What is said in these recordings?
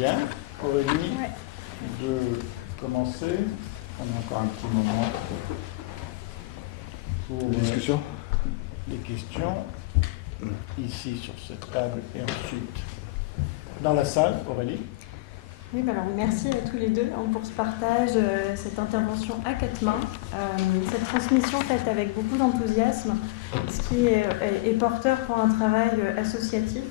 Bien, Aurélie, Ouais. de commencer. On a encore un petit moment pour Discussion. les questions, ici sur cette table et ensuite dans la salle. Aurélie. Oui, alors merci à tous les deux pour ce partage, cette intervention à quatre mains, cette transmission faite avec beaucoup d'enthousiasme, ce qui est porteur pour un travail associatif.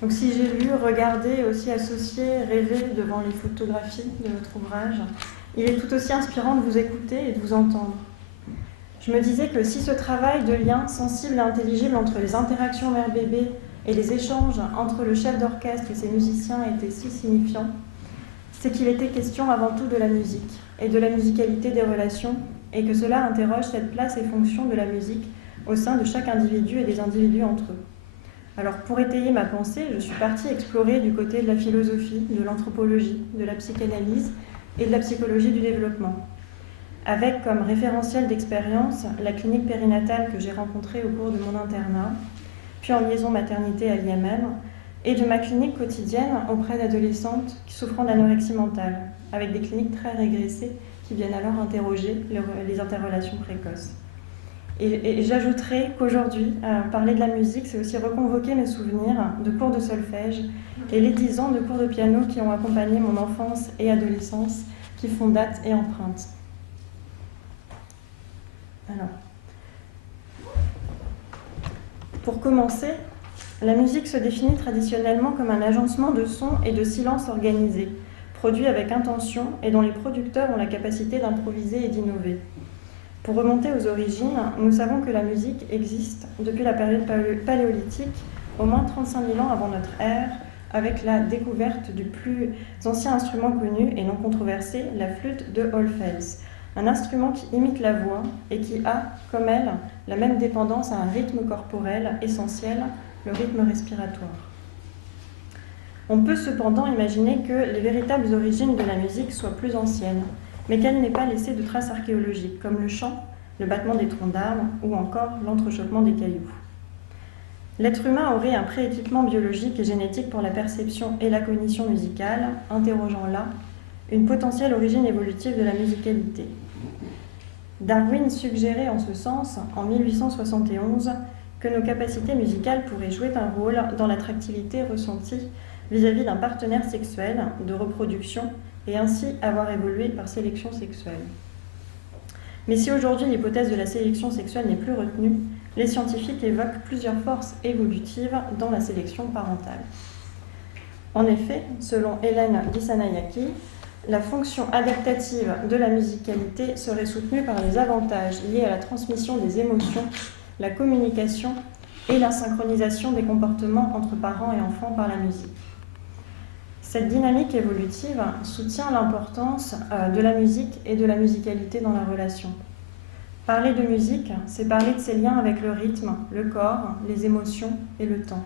Donc si j'ai lu, regardé, aussi associé, rêvé devant les photographies de votre ouvrage, il est tout aussi inspirant de vous écouter et de vous entendre. Je me disais que si ce travail de lien sensible et intelligible entre les interactions mère-bébé et les échanges entre le chef d'orchestre et ses musiciens était si signifiant, c'est qu'il était question avant tout de la musique et de la musicalité des relations, et que cela interroge cette place et fonction de la musique au sein de chaque individu et des individus entre eux. Alors pour étayer ma pensée, je suis partie explorer du côté de la philosophie, de l'anthropologie, de la psychanalyse et de la psychologie du développement, avec comme référentiel d'expérience la clinique périnatale que j'ai rencontrée au cours de mon internat, puis en liaison maternité à l'IMM, et de ma clinique quotidienne auprès d'adolescentes souffrant d'anorexie mentale, avec des cliniques très régressées qui viennent alors interroger les interrelations précoces. Et j'ajouterai qu'aujourd'hui, parler de la musique, c'est aussi reconvoquer mes souvenirs de cours de solfège et les 10 ans de cours de piano qui ont accompagné mon enfance et adolescence, qui font date et empreinte. Alors, pour commencer, la musique se définit traditionnellement comme un agencement de sons et de silences organisés, produits avec intention et dont les producteurs ont la capacité d'improviser et d'innover. Pour remonter aux origines, nous savons que la musique existe depuis la période paléolithique, au moins 35 000 ans avant notre ère, avec la découverte du plus ancien instrument connu et non controversé, la flûte de Holfels, un instrument qui imite la voix et qui a, comme elle, la même dépendance à un rythme corporel essentiel, le rythme respiratoire. On peut cependant imaginer que les véritables origines de la musique soient plus anciennes, mais qu'elle n'ait pas laissé de traces archéologiques, comme le chant, le battement des troncs d'arbres ou encore l'entrechoquement des cailloux. L'être humain aurait un prééquipement biologique et génétique pour la perception et la cognition musicale, interrogeant là une potentielle origine évolutive de la musicalité. Darwin suggérait en ce sens, en 1871, que nos capacités musicales pourraient jouer un rôle dans l'attractivité ressentie vis-à-vis d'un partenaire sexuel, de reproduction, et ainsi avoir évolué par sélection sexuelle. Mais si aujourd'hui l'hypothèse de la sélection sexuelle n'est plus retenue, les scientifiques évoquent plusieurs forces évolutives dans la sélection parentale. En effet, selon Hélène Dissanayake, la fonction adaptative de la musicalité serait soutenue par les avantages liés à la transmission des émotions, la communication et la synchronisation des comportements entre parents et enfants par la musique. Cette dynamique évolutive soutient l'importance de la musique et de la musicalité dans la relation. Parler de musique, c'est parler de ses liens avec le rythme, le corps, les émotions et le temps.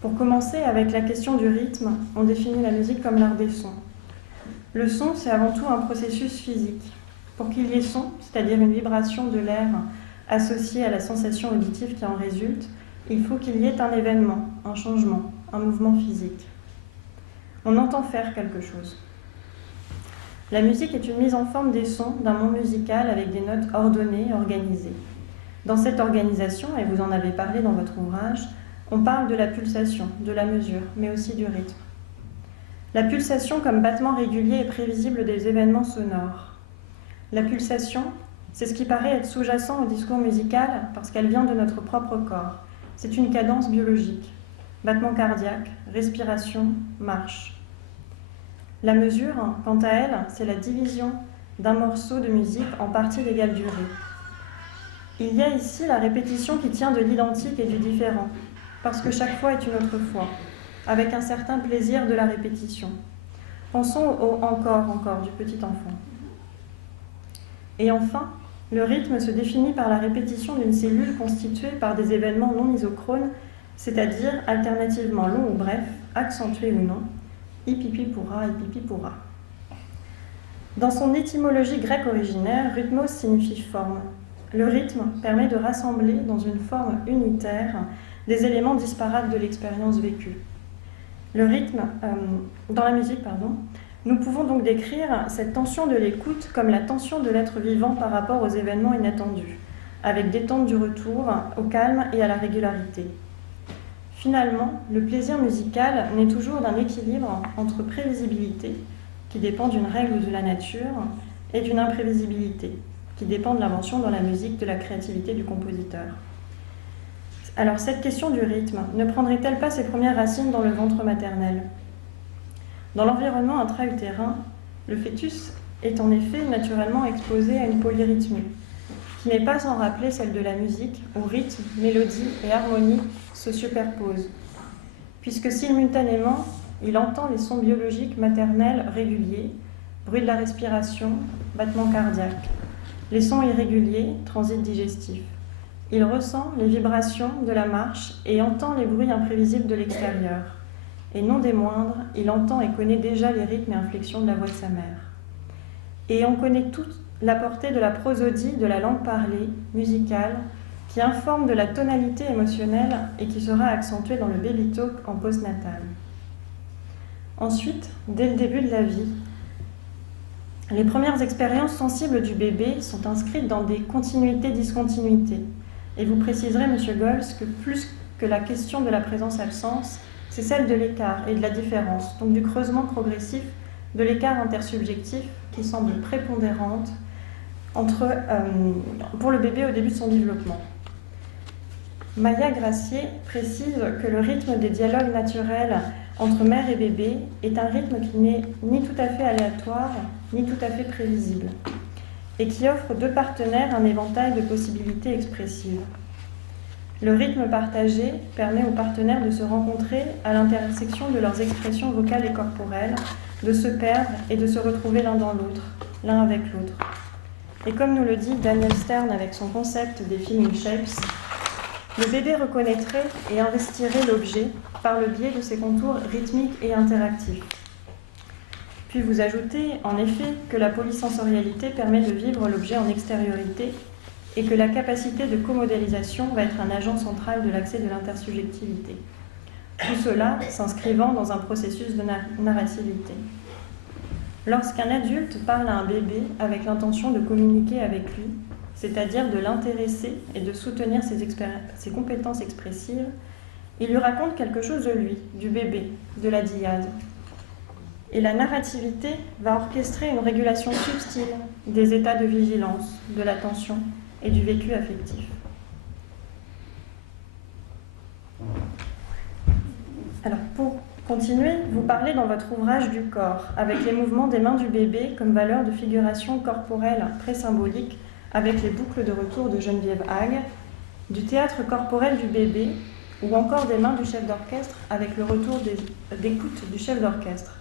Pour commencer avec la question du rythme, on définit la musique comme l'art des sons. Le son, c'est avant tout un processus physique. Pour qu'il y ait son, c'est-à-dire une vibration de l'air associée à la sensation auditive qui en résulte, il faut qu'il y ait un événement, un changement, un mouvement physique. On entend faire quelque chose. La musique est une mise en forme des sons d'un monde musical avec des notes ordonnées, organisées. Dans cette organisation, et vous en avez parlé dans votre ouvrage, on parle de la pulsation, de la mesure, mais aussi du rythme. La pulsation comme battement régulier et prévisible des événements sonores. La pulsation, c'est ce qui paraît être sous-jacent au discours musical parce qu'elle vient de notre propre corps. C'est une cadence biologique, battement cardiaque, respiration, marche. La mesure, quant à elle, c'est la division d'un morceau de musique en parties d'égale durée. Il y a ici la répétition qui tient de l'identique et du différent, parce que chaque fois est une autre fois, avec un certain plaisir de la répétition. Pensons au encore du petit enfant. Et enfin, le rythme se définit par la répétition d'une cellule constituée par des événements non isochrones, c'est-à-dire alternativement longs ou brefs, accentués ou non, hippipipura, hippipipura. Dans son étymologie grecque originaire, rhythmos signifie forme. Le rythme permet de rassembler dans une forme unitaire des éléments disparates de l'expérience vécue. Le rythme, dans la musique, nous pouvons donc décrire cette tension de l'écoute comme la tension de l'être vivant par rapport aux événements inattendus, avec détente du retour au calme et à la régularité. Finalement, le plaisir musical naît toujours d'un équilibre entre prévisibilité, qui dépend d'une règle ou de la nature, et d'une imprévisibilité, qui dépend de l'invention dans la musique de la créativité du compositeur. Alors cette question du rythme ne prendrait-elle pas ses premières racines dans le ventre maternel ? Dans l'environnement intra-utérin, le fœtus est en effet naturellement exposé à une polyrythmie, qui n'est pas sans rappeler celle de la musique, où rythme, mélodie et harmonie se superposent, puisque simultanément, il entend les sons biologiques maternels réguliers, bruit de la respiration, battement cardiaque, les sons irréguliers, transit digestif. Il ressent les vibrations de la marche et entend les bruits imprévisibles de l'extérieur. Et non des moindres, il entend et connaît déjà les rythmes et inflexions de la voix de sa mère. Et on connaît toute la portée de la prosodie de la langue parlée, musicale, qui informe de la tonalité émotionnelle et qui sera accentuée dans le baby talk en postnatal. Ensuite, dès le début de la vie, les premières expériences sensibles du bébé sont inscrites dans des continuités-discontinuités. Et vous préciserez, M. Gols, que plus que la question de la présence-absence, c'est celle de l'écart et de la différence, donc du creusement progressif de l'écart intersubjectif qui semble prépondérante pour le bébé au début de son développement. Maya Gracier précise que le rythme des dialogues naturels entre mère et bébé est un rythme qui n'est ni tout à fait aléatoire, ni tout à fait prévisible, et qui offre deux partenaires un éventail de possibilités expressives. Le rythme partagé permet aux partenaires de se rencontrer à l'intersection de leurs expressions vocales et corporelles, de se perdre et de se retrouver l'un dans l'autre, l'un avec l'autre. Et comme nous le dit Daniel Stern avec son concept des feeling shapes, le bébé reconnaîtrait et investirait l'objet par le biais de ses contours rythmiques et interactifs. Puis vous ajoutez, en effet, que la polysensorialité permet de vivre l'objet en extériorité et que la capacité de comodélisation va être un agent central de l'accès de l'intersubjectivité. Tout cela s'inscrivant dans un processus de narrativité. Lorsqu'un adulte parle à un bébé avec l'intention de communiquer avec lui, c'est-à-dire de l'intéresser et de soutenir ses compétences expressives, il lui raconte quelque chose de lui, du bébé, de la dyade. Et la narrativité va orchestrer une régulation subtile des états de vigilance, de l'attention et du vécu affectif. Alors, pour continuer, vous parlez dans votre ouvrage du corps, avec les mouvements des mains du bébé comme valeur de figuration corporelle très symbolique, avec les boucles de retour de Geneviève Hague, du théâtre corporel du bébé, ou encore des mains du chef d'orchestre avec le retour d'écoute du chef d'orchestre.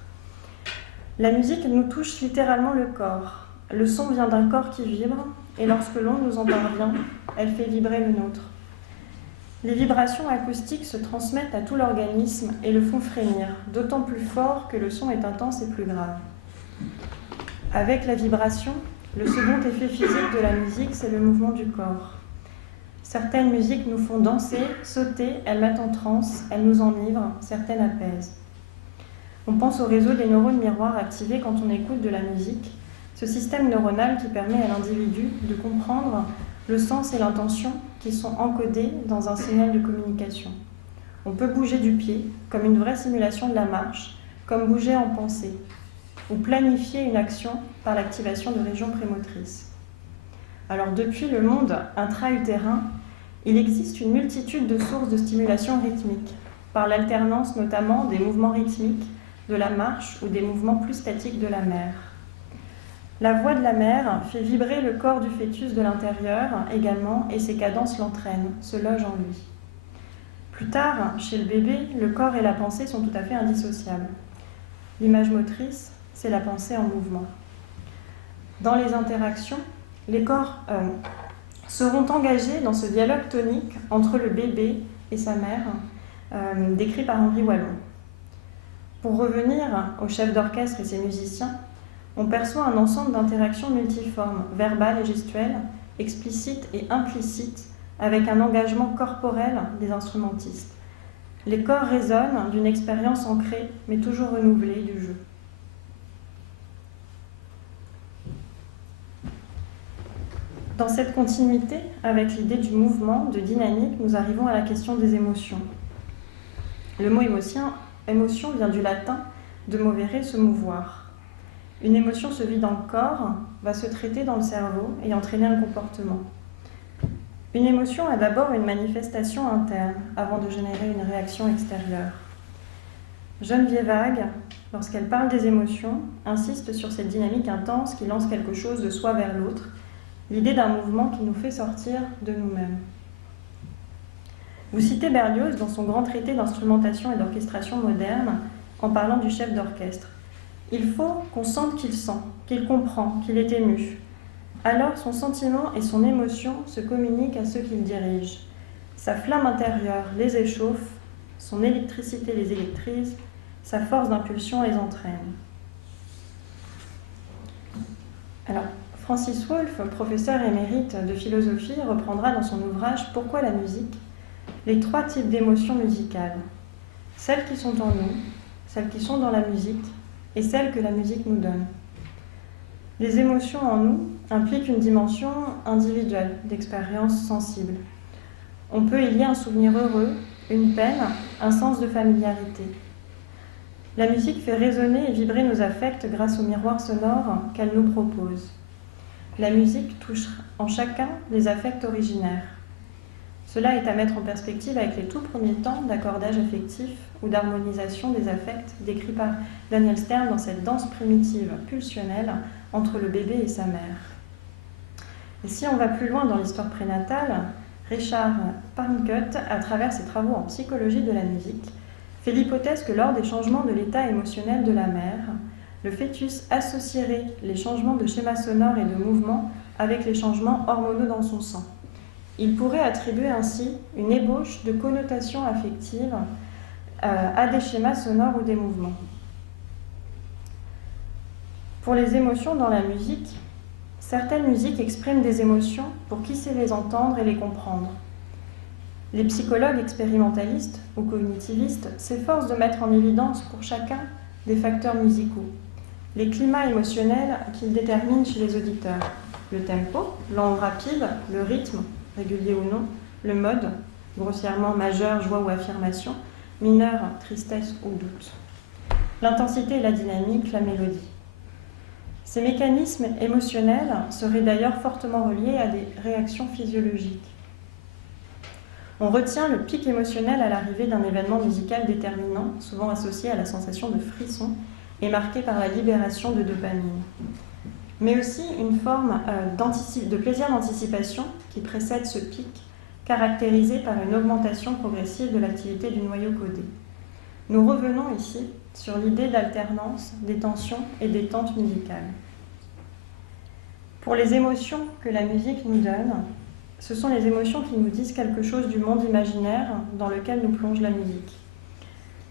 La musique nous touche littéralement le corps. Le son vient d'un corps qui vibre, et lorsque l'onde nous en parvient, elle fait vibrer le nôtre. Les vibrations acoustiques se transmettent à tout l'organisme et le font frémir, d'autant plus fort que le son est intense et plus grave. Avec la vibration, le second effet physique de la musique, c'est le mouvement du corps. Certaines musiques nous font danser, sauter, elles mettent en transe, elles nous enivrent, certaines apaisent. On pense au réseau des neurones miroirs activés quand on écoute de la musique, ce système neuronal qui permet à l'individu de comprendre le sens et l'intention qui sont encodés dans un signal de communication. On peut bouger du pied, comme une vraie simulation de la marche, comme bouger en pensée, ou planifier une action par l'activation de régions prémotrices. Alors depuis le monde intra-utérin, il existe une multitude de sources de stimulation rythmique, par l'alternance notamment des mouvements rythmiques de la marche ou des mouvements plus statiques de la mère. La voix de la mère fait vibrer le corps du fœtus de l'intérieur également et ses cadences l'entraînent, se logent en lui. Plus tard, chez le bébé, le corps et la pensée sont tout à fait indissociables. L'image motrice, c'est la pensée en mouvement. Dans les interactions, les corps seront engagés dans ce dialogue tonique entre le bébé et sa mère, décrit par Henri Wallon. Pour revenir au chef d'orchestre et ses musiciens, on perçoit un ensemble d'interactions multiformes, verbales et gestuelles, explicites et implicites, avec un engagement corporel des instrumentistes. Les corps résonnent d'une expérience ancrée, mais toujours renouvelée du jeu. Dans cette continuité, avec l'idée du mouvement, de dynamique, nous arrivons à la question des émotions. Le mot émotion vient du latin de movere, se mouvoir. Une émotion se vit dans le corps, va se traiter dans le cerveau et entraîner un comportement. Une émotion a d'abord une manifestation interne avant de générer une réaction extérieure. Geneviève Hague, lorsqu'elle parle des émotions, insiste sur cette dynamique intense qui lance quelque chose de soi vers l'autre, l'idée d'un mouvement qui nous fait sortir de nous-mêmes. Vous citez Berlioz dans son grand traité d'instrumentation et d'orchestration moderne en parlant du chef d'orchestre. Il faut qu'on sente qu'il sent, qu'il comprend, qu'il est ému. Alors son sentiment et son émotion se communiquent à ceux qu'il dirige. Sa flamme intérieure les échauffe, son électricité les électrise, sa force d'impulsion les entraîne. Alors, Francis Wolff, professeur émérite de philosophie, reprendra dans son ouvrage « Pourquoi la musique ?» les 3 types d'émotions musicales. Celles qui sont en nous, celles qui sont dans la musique et celles que la musique nous donne. Les émotions en nous impliquent une dimension individuelle d'expérience sensible. On peut y lier un souvenir heureux, une peine, un sens de familiarité. La musique fait résonner et vibrer nos affects grâce au miroir sonore qu'elle nous propose. La musique touche en chacun les affects originaires. Cela est à mettre en perspective avec les tout premiers temps d'accordage affectif ou d'harmonisation des affects décrits par Daniel Stern dans cette danse primitive pulsionnelle entre le bébé et sa mère. Et si on va plus loin dans l'histoire prénatale, Richard Parncutt, à travers ses travaux en psychologie de la musique, fait l'hypothèse que lors des changements de l'état émotionnel de la mère, le fœtus associerait les changements de schéma sonore et de mouvement avec les changements hormonaux dans son sang. Il pourrait attribuer ainsi une ébauche de connotations affectives à des schémas sonores ou des mouvements. Pour les émotions dans la musique, certaines musiques expriment des émotions pour qui sait les entendre et les comprendre. Les psychologues expérimentalistes ou cognitivistes s'efforcent de mettre en évidence pour chacun des facteurs musicaux, les climats émotionnels qu'ils déterminent chez les auditeurs, le tempo, lent ou rapide, le rythme, régulier ou non, le mode, grossièrement majeur, joie ou affirmation, mineur, tristesse ou doute, l'intensité et la dynamique, la mélodie. Ces mécanismes émotionnels seraient d'ailleurs fortement reliés à des réactions physiologiques. On retient le pic émotionnel à l'arrivée d'un événement musical déterminant, souvent associé à la sensation de frisson et marqué par la libération de dopamine. Mais aussi une forme de plaisir d'anticipation qui précède ce pic, caractérisé par une augmentation progressive de l'activité du noyau codé. Nous revenons ici sur l'idée d'alternance des tensions et des tentes musicales. Pour les émotions que la musique nous donne, ce sont les émotions qui nous disent quelque chose du monde imaginaire dans lequel nous plonge la musique.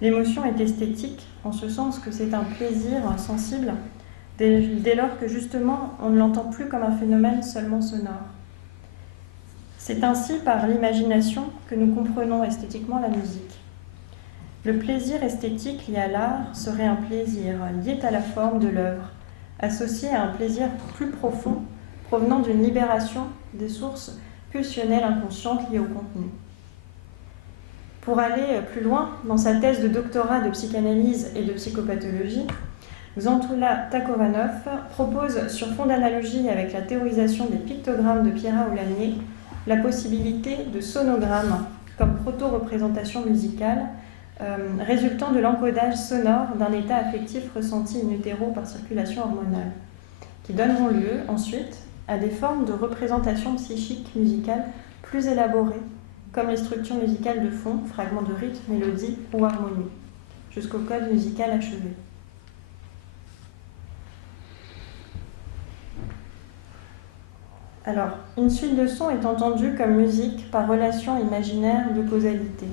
L'émotion est esthétique, en ce sens que c'est un plaisir sensible, dès lors que justement on ne l'entend plus comme un phénomène seulement sonore. C'est ainsi par l'imagination que nous comprenons esthétiquement la musique. Le plaisir esthétique lié à l'art serait un plaisir lié à la forme de l'œuvre, associé à un plaisir plus profond provenant d'une libération des sources pulsionnelles inconscientes liées au contenu. Pour aller plus loin, dans sa thèse de doctorat de psychanalyse et de psychopathologie, Xantula Takovanov propose, sur fond d'analogie avec la théorisation des pictogrammes de Piera-Oulanier, la possibilité de sonogrammes comme proto-représentation musicale résultant de l'encodage sonore d'un état affectif ressenti in utero par circulation hormonale, qui donneront lieu ensuite à des formes de représentation psychique musicale plus élaborées, comme les structures musicales de fond, fragments de rythme, mélodie ou harmonie, jusqu'au code musical achevé. Alors, une suite de sons est entendue comme musique par relation imaginaire de causalité.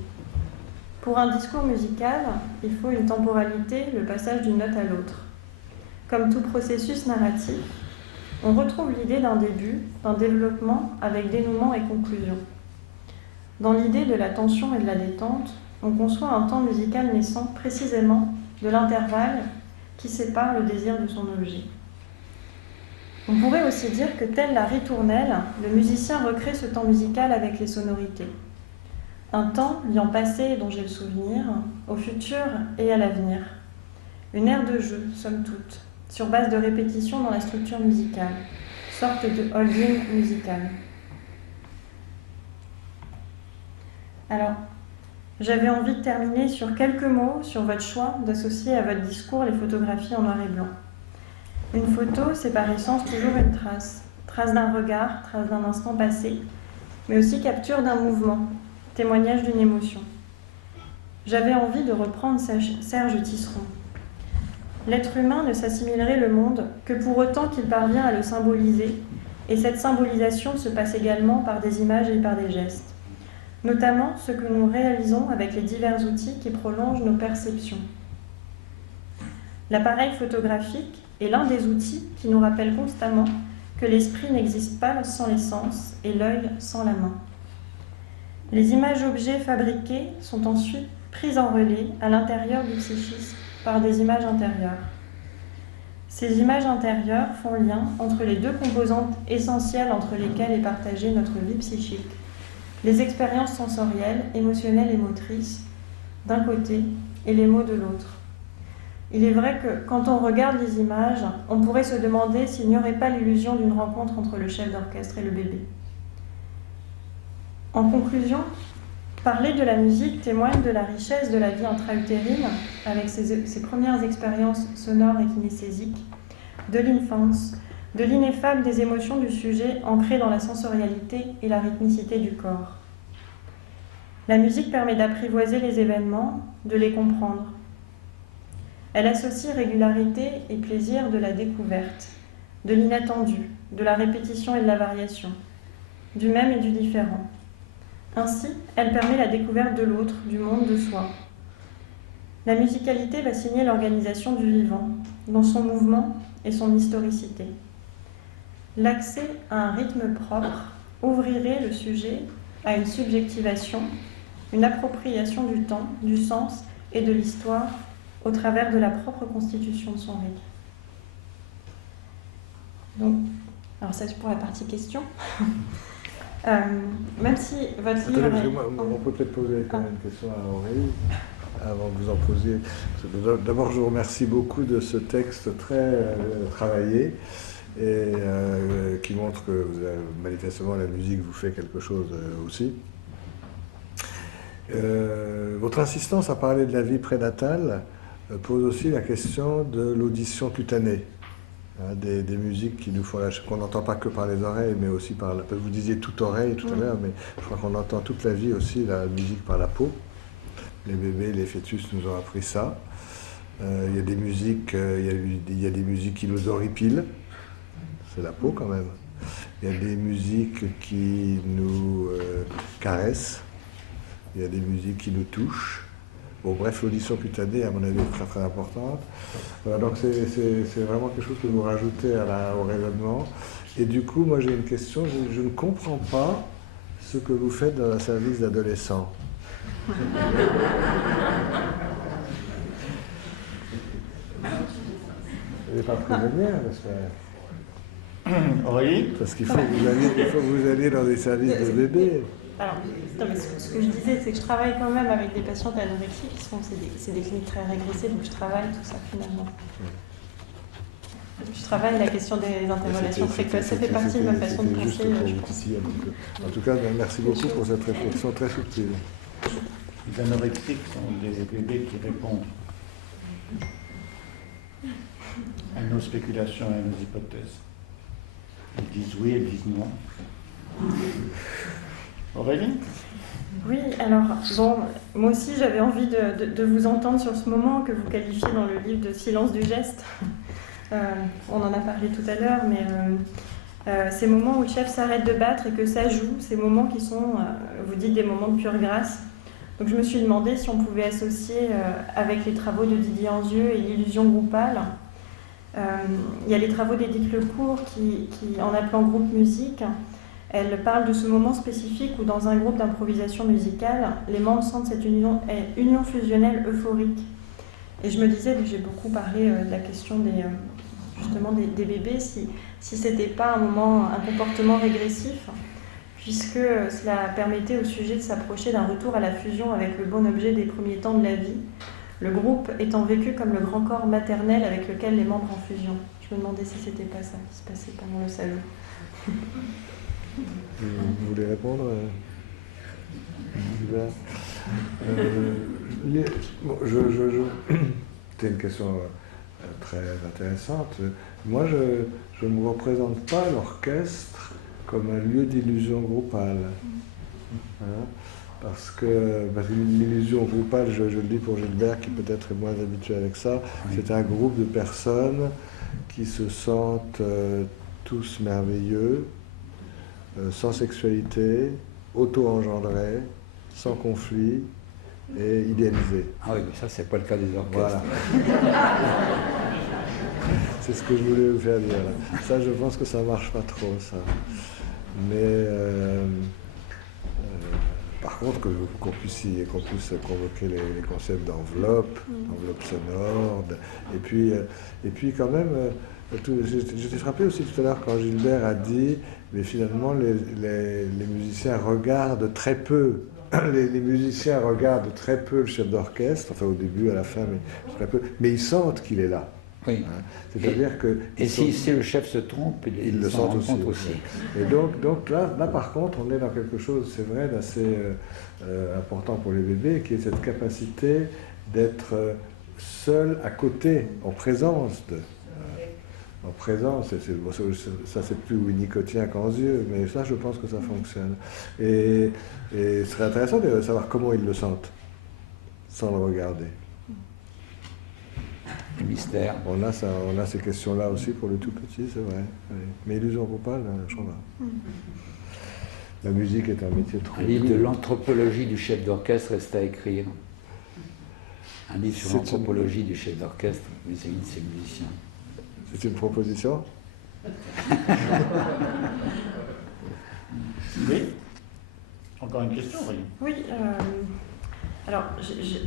Pour un discours musical, il faut une temporalité, le passage d'une note à l'autre. Comme tout processus narratif, on retrouve l'idée d'un début, d'un développement avec dénouement et conclusion. Dans l'idée de la tension et de la détente, on conçoit un temps musical naissant précisément de l'intervalle qui sépare le désir de son objet. On pourrait aussi dire que, telle la ritournelle, le musicien recrée ce temps musical avec les sonorités. Un temps liant passé dont j'ai le souvenir, au futur et à l'avenir. Une aire de jeu, somme toute, sur base de répétition dans la structure musicale, sorte de holding musical. Alors, j'avais envie de terminer sur quelques mots sur votre choix d'associer à votre discours les photographies en noir et blanc. Une photo, c'est par essence toujours une trace. Trace d'un regard, trace d'un instant passé, mais aussi capture d'un mouvement, témoignage d'une émotion. J'avais envie de reprendre Serge Tisseron. L'être humain ne s'assimilerait le monde que pour autant qu'il parvient à le symboliser, et cette symbolisation se passe également par des images et par des gestes, notamment ce que nous réalisons avec les divers outils qui prolongent nos perceptions. L'appareil photographique est l'un des outils qui nous rappelle constamment que l'esprit n'existe pas sans les sens et l'œil sans la main. Les images-objets fabriquées sont ensuite prises en relais à l'intérieur du psychisme par des images intérieures. Ces images intérieures font lien entre les deux composantes essentielles entre lesquelles est partagée notre vie psychique, les expériences sensorielles, émotionnelles et motrices d'un côté et les mots de l'autre. Il est vrai que quand on regarde les images, on pourrait se demander s'il n'y aurait pas l'illusion d'une rencontre entre le chef d'orchestre et le bébé. En conclusion, parler de la musique témoigne de la richesse de la vie intra-utérine, avec ses premières expériences sonores et kinesthésiques, de l'infance, de l'ineffable des émotions du sujet ancrées dans la sensorialité et la rythmicité du corps. La musique permet d'apprivoiser les événements, de les comprendre. Elle associe régularité et plaisir de la découverte, de l'inattendu, de la répétition et de la variation, du même et du différent. Ainsi, elle permet la découverte de l'autre, du monde, de soi. La musicalité va signer l'organisation du vivant, dans son mouvement et son historicité. L'accès à un rythme propre ouvrirait le sujet à une subjectivation, une appropriation du temps, du sens et de l'histoire au travers de la propre constitution de son rythme. Donc, alors ça c'est pour la partie question. Même si votre livre... On peut peut-être poser quand même une question à Aurélie, avant que vous en posiez. D'abord, je vous remercie beaucoup de ce texte très travaillé et qui montre que manifestement la musique vous fait quelque chose aussi. Votre insistance à parler de la vie prénatale pose aussi la question de l'audition cutanée, hein, des musiques qui nous font qu'on n'entend pas que par les oreilles, mais aussi par la... Vous disiez toute oreille tout à l'heure, mais je crois qu'on entend toute la vie aussi la musique par la peau. Les bébés, les fœtus nous ont appris ça. Il y a des musiques, il y a des musiques qui nous horripilent, c'est la peau quand même. Il y a des musiques qui nous caressent. Il y a des musiques qui nous touchent. Bon, bref, l'audition cutanée, à mon avis, est très très importante. Voilà, donc c'est vraiment quelque chose que vous rajoutez au raisonnement. Et du coup, moi j'ai une question, je ne comprends pas ce que vous faites dans un service d'adolescents. Vous n'avez pas prisonnière, j'espère. Oui. Parce qu'il faut que vous alliez dans des services de bébés. Alors, non, mais ce que je disais, c'est que je travaille quand même avec des patientes anorexiques, c'est des cliniques très régressées, donc je travaille tout ça finalement. Je travaille la question des interrogations précoces, ça fait partie de ma façon de penser. En tout cas, merci beaucoup pour cette réflexion très subtile. Les anorexiques sont des bébés qui répondent à nos spéculations et à nos hypothèses. Ils disent oui, ils disent non. Aurélie ? Oui, alors, bon, moi aussi j'avais envie de vous entendre sur ce moment que vous qualifiez dans le livre de silence du geste. On en a parlé tout à l'heure, mais ces moments où le chef s'arrête de battre et que ça joue, ces moments qui sont, vous dites, des moments de pure grâce. Donc je me suis demandé si on pouvait associer avec les travaux de Didier Anzieux et l'illusion groupale. Il y a les travaux d'Édith Lecourt qui, en appelant groupe musique, Elle parle de ce moment spécifique où dans un groupe d'improvisation musicale, les membres sentent cette union fusionnelle euphorique. Et je me disais, j'ai beaucoup parlé de la question justement des bébés, si c'était pas un comportement régressif, puisque cela permettait au sujet de s'approcher d'un retour à la fusion avec le bon objet des premiers temps de la vie, le groupe étant vécu comme le grand corps maternel avec lequel les membres en fusion. Je me demandais si c'était pas ça qui se passait pendant le salon. Vous voulez répondre C'est une question très intéressante. Moi, je ne me représente pas l'orchestre comme un lieu d'illusion groupale. Hein, parce que l'illusion groupale, je le dis pour Gilbert, qui peut-être est moins habitué avec ça, c'est un groupe de personnes qui se sentent tous merveilleux, sans sexualité, auto-engendrés, sans conflit et idéalisés. Ah oui, mais ça, c'est pas le cas des orchestres. Voilà. C'est ce que je voulais vous faire dire. Là. Ça, je pense que ça marche pas trop, ça. Mais par contre, qu'on puisse convoquer les concepts d'enveloppe sonore, et puis quand même, j'étais frappé aussi tout à l'heure quand Gilbert a dit, mais finalement les musiciens regardent très peu. Les musiciens regardent très peu le chef d'orchestre, enfin au début, à la fin, mais très peu, mais ils sentent qu'il est là. Oui. Hein, c'est-à-dire que... Et si le chef se trompe, il le sent aussi. Et donc là, par contre, on est dans quelque chose, c'est vrai, d'assez important pour les bébés, qui est cette capacité d'être seul à côté, en présence de... en présence, ça c'est plus winnicottien qu'en yeux, mais ça je pense que ça fonctionne. Et ce serait intéressant de savoir comment ils le sentent, sans le regarder. Le mystère. On a ces questions-là aussi pour le tout petit, c'est vrai. Oui. Mais illusion groupale, je crois pas. La musique est un métier trop... Un livre de l'anthropologie du chef d'orchestre reste à écrire. Un livre sur l'anthropologie du chef d'orchestre, mais c'est une de ses musiciens. C'est une proposition? Oui. Encore une question, oui. Oui, alors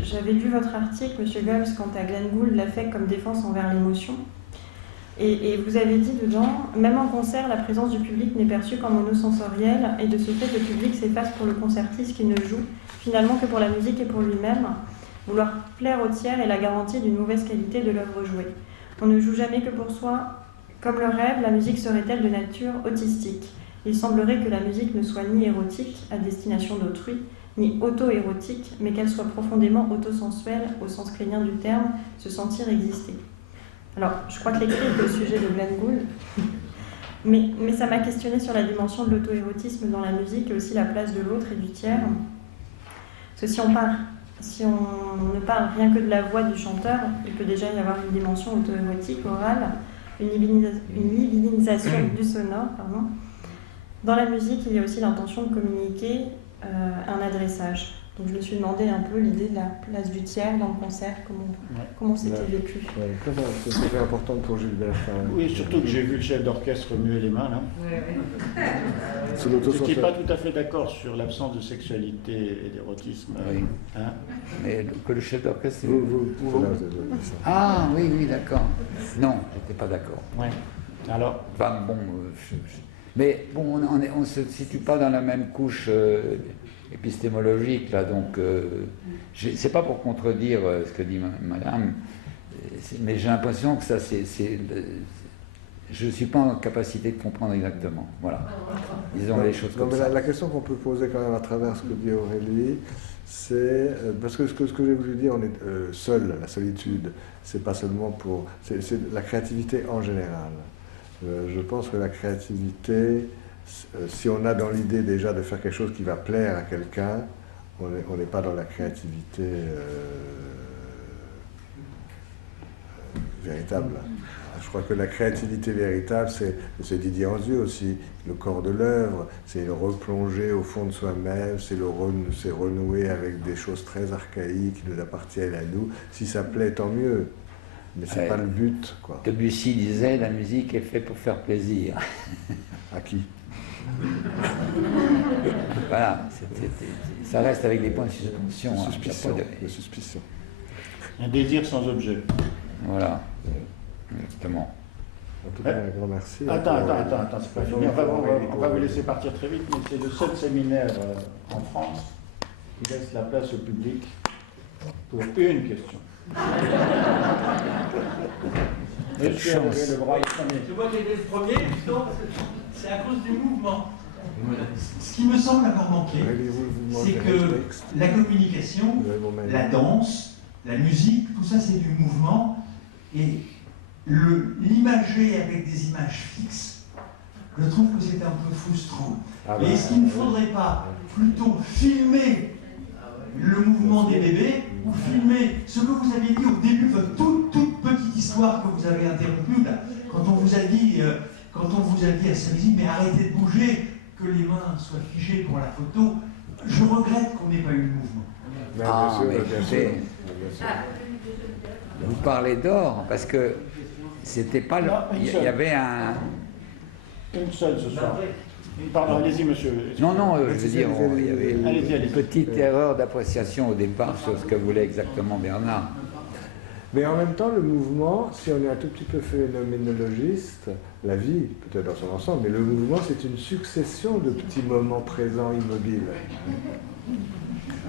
j'avais lu votre article, M. Gomes, quant à Glenn Gould, l'affect comme défense envers l'émotion. Et vous avez dit dedans, même en concert, la présence du public n'est perçue qu'en monosensorielle, et de ce fait, le public s'efface pour le concertiste qui ne joue finalement que pour la musique et pour lui-même. Vouloir plaire au tiers est la garantie d'une mauvaise qualité de l'œuvre jouée. On ne joue jamais que pour soi. Comme le rêve, la musique serait-elle de nature autistique? Il semblerait que la musique ne soit ni érotique, à destination d'autrui, ni auto-érotique, mais qu'elle soit profondément autosensuelle, au sens clénien du terme, se sentir exister. Alors, je crois que l'écrit est au sujet de Glenn Gould, mais ça m'a questionné sur la dimension de l'auto-érotisme dans la musique et aussi la place de l'autre et du tiers. Parce que si on ne parle rien que de la voix du chanteur, il peut déjà y avoir une dimension auto-érotique, orale, une libidinisation du sonore, pardon. Dans la musique, il y a aussi l'intention de communiquer un adressage. Donc je me suis demandé un peu l'idée de la place du tiers dans le concert, comment c'était vécu. Ouais, c'est très important pour Gilbert. Oui, surtout que j'ai vu le chef d'orchestre muer les mains, là. C'est Je n'étais pas tout à fait d'accord sur l'absence de sexualité et d'érotisme. Oui. Hein, Mais que le chef d'orchestre... Ah, oui, d'accord. Non, j'étais pas d'accord. ouais. Alors, Enfin, bon... mais bon, on ne se situe pas dans la même couche épistémologique, là, donc... c'est pas pour contredire ce que dit madame, mais j'ai l'impression que ça, je ne suis pas en capacité de comprendre exactement. Voilà. Disons les choses comme ça. La question qu'on peut poser quand même à travers ce que dit Aurélie, c'est... parce que ce que j'ai voulu dire, on est seul, la solitude, c'est pas seulement pour... C'est la créativité en général. Je pense que la créativité, si on a dans l'idée déjà de faire quelque chose qui va plaire à quelqu'un, on n'est pas dans la créativité véritable. Je crois que la créativité véritable, c'est Didier Anzieux aussi, le corps de l'œuvre, c'est le replonger au fond de soi-même, c'est renouer avec des choses très archaïques qui nous appartiennent à nous. Si ça plaît, tant mieux. Mais c'est pas le but, quoi. Debussy disait, la musique est faite pour faire plaisir. À qui? Voilà, ça reste avec des points de suspension. Hein, Suspicion, de suspicion. Un désir sans objet. Voilà, exactement. En tout cas, un grand merci. Attends, c'est pas fini. On va vous laisser partir très vite, mais c'est le seul séminaire en France qui laisse la place au public pour une question. Monsieur a levé le bras le premier. C'est moi qui ai été le premier, donc c'est à cause du mouvement. Ce qui me semble avoir manqué, c'est que la communication, la danse, la musique, tout ça c'est du mouvement, et l'imager avec des images fixes, je trouve que c'est un peu frustrant. Et est-ce qu'il ne faudrait pas plutôt filmer le mouvement des bébés, ou filmer ce que vous aviez dit au début de votre toute petite histoire que vous avez interrompue, là, quand on vous a dit à Saint-Mézy, mais arrêtez de bouger, que les mains soient figées pour la photo, je regrette qu'on n'ait pas eu le mouvement. Mais écoutez, vous parlez d'or, parce que c'était pas le... Il y avait un... Une seule ce soir. Pardon, allez-y, monsieur. Non, je veux dire, il y avait Allez-y. une petite erreur d'appréciation au départ sur ce que voulait exactement Bernard. Mais en même temps, le mouvement, si on est un tout petit peu phénoménologiste, la vie, peut-être dans son ensemble, mais le mouvement, c'est une succession de petits moments présents immobiles.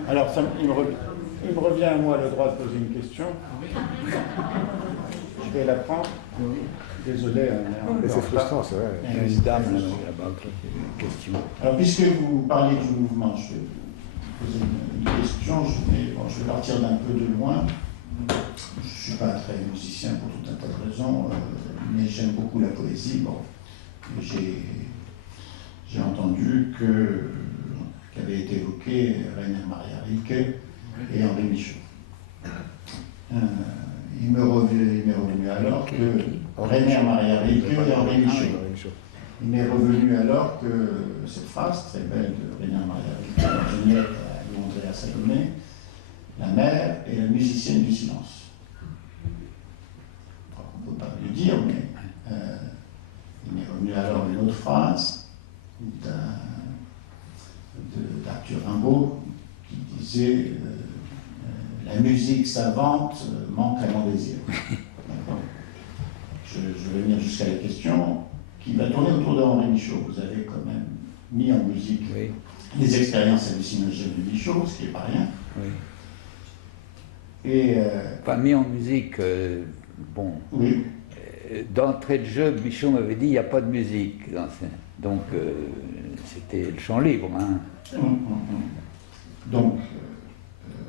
Alors, il me revient à moi le droit de poser une question. Je vais la prendre. Désolé. Mais c'est frustrant, c'est vrai. Il y a une dame là-bas qui a une question. Alors, puisque vous parlez du mouvement, je vais vous poser une question. Je vais partir d'un peu de loin. Je ne suis pas très musicien pour tout un tas de raisons, mais j'aime beaucoup la poésie. Bon, j'ai entendu qu'avait été évoqué Rainer Maria Rilke et Henri Michaud. Il m'est revenu alors que Rainer Maria Rilke et Henri Michaud. Il m'est revenu alors que cette phrase très belle de Rainer Maria Rilke, Juliette à Andrea Salomé, la mère est la musicienne du silence. On ne peut pas le dire, mais il m'est revenu alors une autre phrase d'Arthur Rimbaud qui disait la musique savante manque à mon désir. Je vais venir jusqu'à la question qui va tourner autour de Henri Michaud. Vous avez quand même mis en musique les expériences hallucinogènes de Michaud, ce qui n'est pas rien. Oui. Et Pas mis en musique, bon. oui. D'entrée de jeu, Michaud m'avait dit il n'y a pas de musique. Donc c'était le champ libre. Hein. Donc,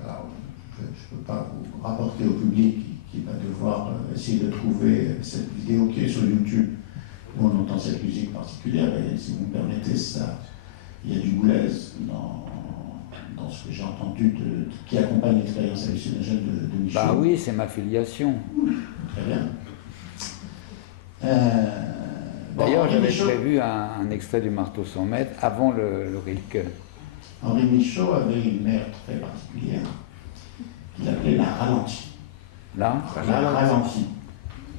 alors, je ne peux pas vous rapporter au public qui va devoir essayer de trouver cette vidéo qui est sur YouTube où on entend cette musique particulière. Et si vous me permettez, il y a du Boulez dans ce que j'ai entendu qui accompagne l'expérience hallucinogène de Michaud. Bah oui, c'est ma filiation. Très bien. D'ailleurs, Henri j'avais Michaud- prévu un extrait du Marteau sans maître avant le Rilke. Henri Michaud avait une mère très particulière qu'il appelait la ralentie. Là La ralentie.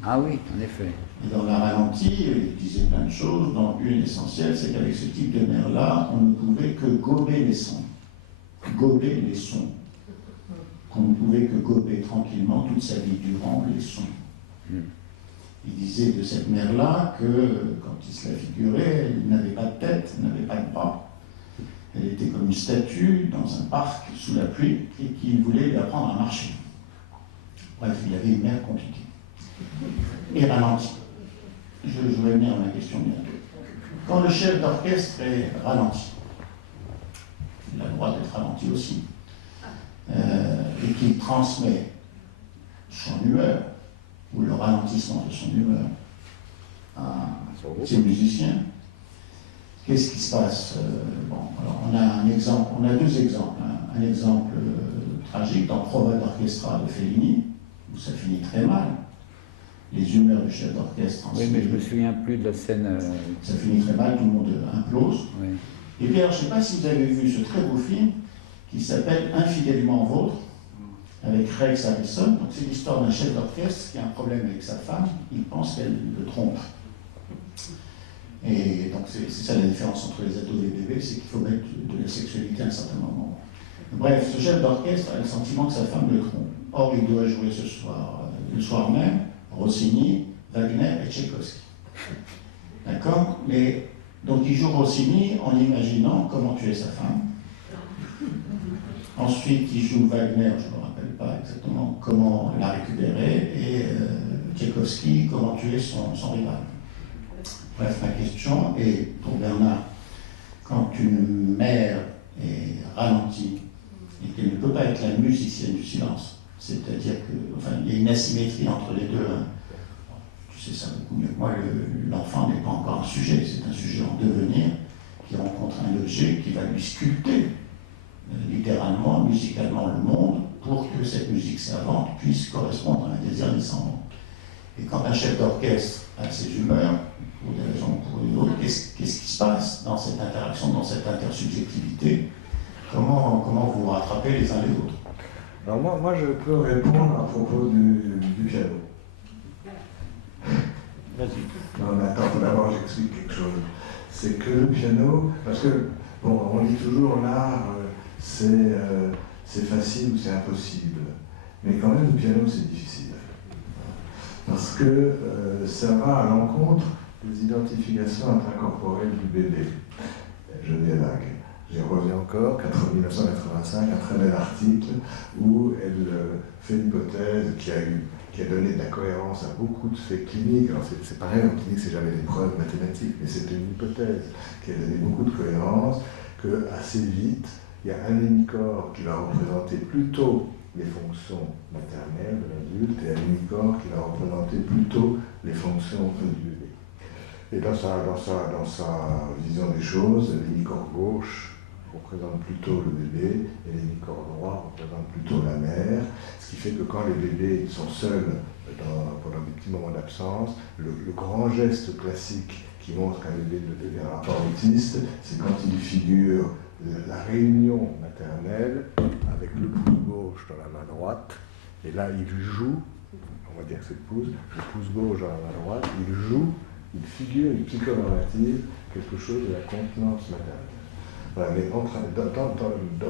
Ah oui, en effet. Et dans la ralentie, il disait plein de choses, dont une essentielle, c'est qu'avec ce type de mère-là, on ne pouvait que gober les sons. Gober les sons. Qu'on ne pouvait que gober tranquillement toute sa vie durant les sons. Il disait de cette mère-là que, quand il se la figurait, elle n'avait pas de tête, elle n'avait pas de bras. Elle était comme une statue dans un parc sous la pluie et qu'il voulait lui apprendre à marcher. Bref, il avait une mère compliquée. Et ralenti. Je vais venir à ma question bientôt. Quand le chef d'orchestre est ralenti, il a le droit d'être ralenti aussi, et qu'il transmet son humeur, ou le ralentissement de son humeur, à ses musiciens, qu'est-ce qui se passe? Bon, alors on a deux exemples. Hein. Un exemple tragique dans Prova d'Orchestra de Fellini, où ça finit très mal. Les humeurs du chef d'orchestre. Oui, mais je me souviens plus de la scène. Ça finit très mal, tout le monde implose. Oui. Et puis alors, je ne sais pas si vous avez vu ce très beau film qui s'appelle Infidèlement Vôtre, avec Rex Harrison. Donc c'est l'histoire d'un chef d'orchestre qui a un problème avec sa femme, il pense qu'elle le trompe. Et donc c'est ça la différence entre les ados et les bébés, c'est qu'il faut mettre de la sexualité à un certain moment. Bref, ce chef d'orchestre a le sentiment que sa femme le trompe. Or, il doit jouer ce soir, le soir même, Rossini, Wagner et Tchaïkovski. D'accord? Mais donc il joue Rossini en imaginant comment tuer sa femme. Ensuite, il joue Wagner, je ne me rappelle pas exactement comment la récupérer, et Tchaïkovski, comment tuer son rival. Bref, ma question est, pour Bernard, quand une mère est ralentie et qu'elle ne peut pas être la musicienne du silence, c'est-à-dire qu'il y a une asymétrie entre les deux. Hein. Tu sais ça beaucoup mieux que moi, l'enfant n'est pas encore un sujet, c'est un sujet en devenir qui rencontre un objet qui va lui sculpter littéralement, musicalement le monde pour que cette musique savante puisse correspondre à un désir descendant. Et quand un chef d'orchestre a ses humeurs, pour des raisons ou pour une autre, qu'est-ce qui se passe dans cette interaction, dans cette intersubjectivité? Comment vous vous rattrapez les uns les autres? Alors moi je peux répondre à propos du piano. Vas-y. Non mais attends, d'abord j'explique quelque chose. C'est que le piano, parce que, bon, on dit toujours l'art, c'est facile ou c'est impossible. Mais quand même le piano c'est difficile. Parce que ça va à l'encontre des identifications intracorporelles du bébé. Je divague. J'y reviens encore, 1985, un très bel article où elle fait l'hypothèse qui a donné de la cohérence à beaucoup de faits cliniques. Alors c'est pareil, on dit que c'est jamais des preuves mathématiques, mais c'était une hypothèse qui a donné beaucoup de cohérence, que assez vite, il y a un hémicorps qui va représenter plutôt les fonctions maternelles de l'adulte et un hémicorps qui va représenter plutôt les fonctions du bébé. Et dans sa vision des choses, l'hémicorps gauche représente plutôt le bébé et l'hémicorps droit représente plutôt la mère, ce qui fait que quand les bébés sont seuls pendant des petits moments d'absence, le grand geste classique qui montre qu'un bébé devient un rapport autiste, c'est quand il figure la réunion maternelle avec le pouce gauche dans la main droite, et là il joue, on va dire que c'est le pouce gauche dans la main droite, il joue, il figure une psychonormative, quelque chose de la contenance maternelle. Voilà, mais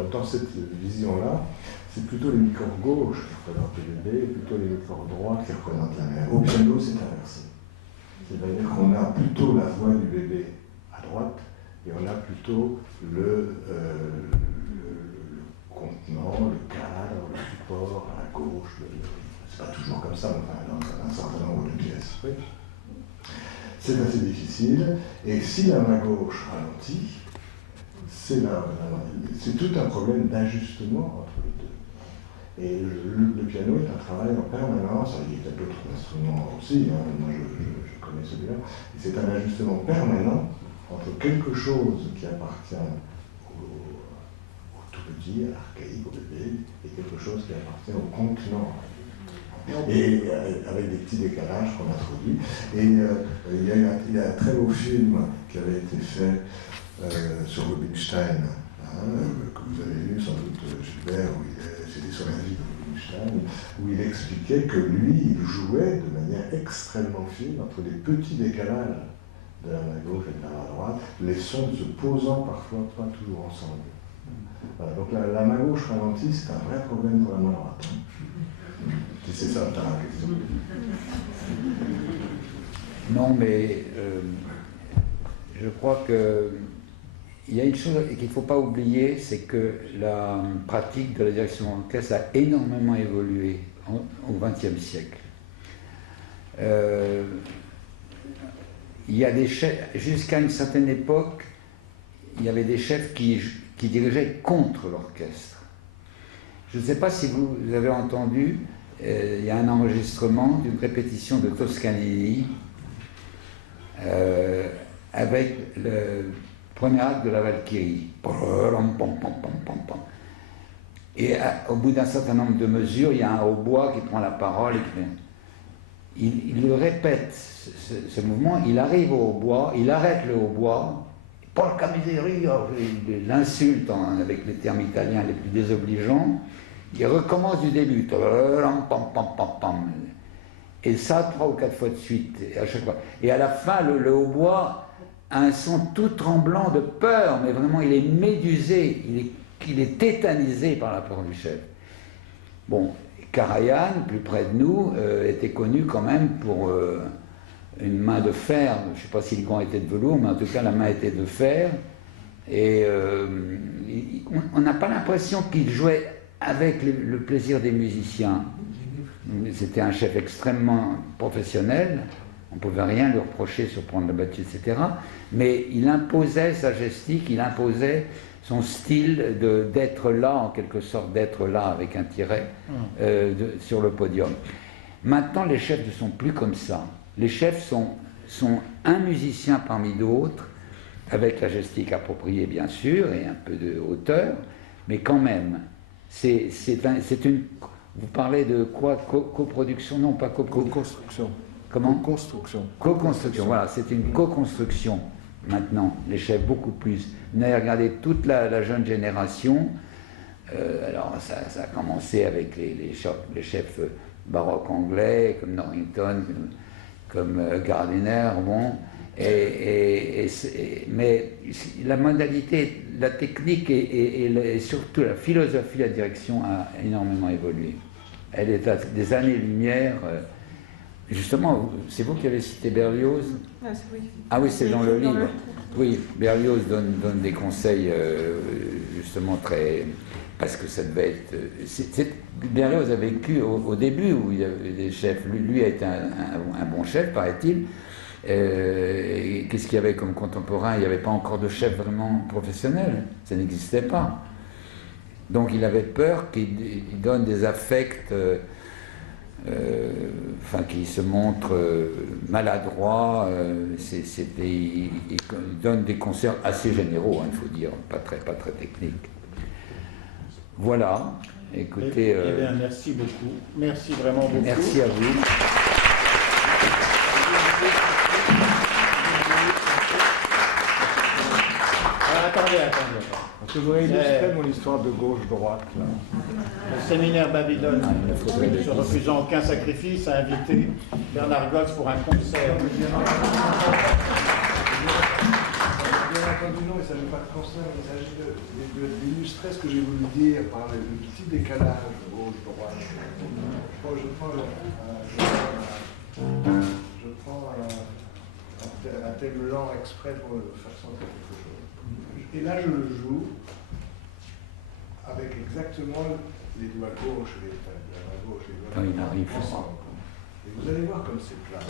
dans cette vision-là, c'est plutôt l'hémicorps gauche qui représente le bébé, et plutôt l'hémicorps droit qui représente la mère. Au piano, c'est inversé. C'est-à-dire qu'on a plutôt la voix du bébé à droite, et on a plutôt le contenant, le cadre, le support à la gauche. C'est pas toujours comme ça, mais enfin, dans un certain nombre de pièces. Oui. C'est assez difficile, et si la main gauche ralentit, c'est tout un problème d'ajustement entre les deux. Et le piano est un travail en permanence, il y a d'autres instruments aussi, hein, moi je connais celui-là, c'est un ajustement permanent entre quelque chose qui appartient au tout petit, à l'archaïque, au bébé, et quelque chose qui appartient au contenant. Et avec des petits décalages qu'on introduit. Et il y a un très beau film qui avait été fait sur Rubinstein, que vous avez vu sans doute, Gilbert, c'était sur la vie de Rubinstein, où il expliquait que lui, il jouait de manière extrêmement fine entre les petits décalages de la main gauche et de la main droite, les sons se posant parfois pas toujours ensemble. Voilà, donc la main gauche ralentie, c'est un vrai problème pour la main droite. Si c'est ça ta question. Non, mais je crois qu'il y a une chose qu'il ne faut pas oublier, c'est que la pratique de la direction d'orchestre a énormément évolué au XXe siècle. Il y a des chefs, jusqu'à une certaine époque, il y avait des chefs qui dirigeaient contre l'orchestre. Je ne sais pas si vous avez entendu, il y a un enregistrement d'une répétition de Toscanini avec le premier acte de la Valkyrie. Et au bout d'un certain nombre de mesures, il y a un hautbois qui prend la parole et il le répète, ce mouvement, il arrive au hautbois, il arrête le hautbois, porca miseria, il l'insulte avec les termes italiens les plus désobligeants, il recommence du début, et ça 3 ou 4 fois de suite, et à chaque fois. Et à la fin, le hautbois a un son tout tremblant de peur, mais vraiment il est médusé, il est tétanisé par la peur du chef. Bon, Karajan, plus près de nous, était connu quand même pour une main de fer. Je ne sais pas si le gant était de velours, mais en tout cas la main était de fer. Et on n'a pas l'impression qu'il jouait avec le plaisir des musiciens. C'était un chef extrêmement professionnel, on ne pouvait rien lui reprocher sur prendre la battue, etc. Mais il imposait sa gestique, il imposait son style d'être là, en quelque sorte, d'être là avec un tiret sur le podium. Maintenant, les chefs ne sont plus comme ça. Les chefs sont un musicien parmi d'autres, avec la gestique appropriée, bien sûr, et un peu de hauteur, mais quand même, c'est une... Vous parlez de quoi? Coproduction? Non, pas coproduction. Co-construction. Comment? Co-construction. Co-construction, voilà, c'est une co-construction maintenant, les chefs beaucoup plus. Vous avez regardé toute la jeune génération, alors ça a commencé avec les chefs baroques anglais, comme Norrington, comme Gardiner, bon, mais la modalité, la technique et surtout la philosophie, la direction a énormément évolué. Elle est à des années-lumière. Justement, c'est vous qui avez cité Berlioz? Oui. Ah oui, c'est dans le livre. Oui, Berlioz donne des conseils justement très... Parce que ça devait être... Berlioz a vécu au début où il y avait des chefs. Lui a été un bon chef, paraît-il. Qu'est-ce qu'il y avait comme contemporain? Il n'y avait pas encore de chef vraiment professionnel. Ça n'existait pas. Donc il avait peur qu'il donne des affects... qui se montre maladroit, il donne des concerts assez généraux, il faut dire, pas très techniques. Voilà, écoutez... Eh bien, merci beaucoup. Merci vraiment beaucoup. Merci à vous. Attendez. Je voudrais illustrer mon histoire de gauche-droite, là. Le séminaire Babylone, ne se refusant aucun sacrifice, a invité Bernard Goltz pour un concert. Bien entendu, non, il ne s'agit pas de concert, il s'agit d'illustrer ce que j'ai voulu dire par le petit décalage gauche-droite. Je prends un thème lent exprès pour faire sentir quelque chose. Et là, je le joue avec exactement les doigts gauche et les doigts gauche et les doigts Quand il arrive. ensemble. Et vous allez voir comme c'est plat.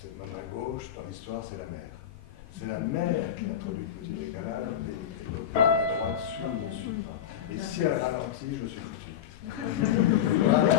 Cette main à gauche, dans l'histoire, c'est la mère. C'est la mère qui introduit le petit décalage, et l'autre à droite suit. Et si elle ralentit, je suis foutu. Bravo.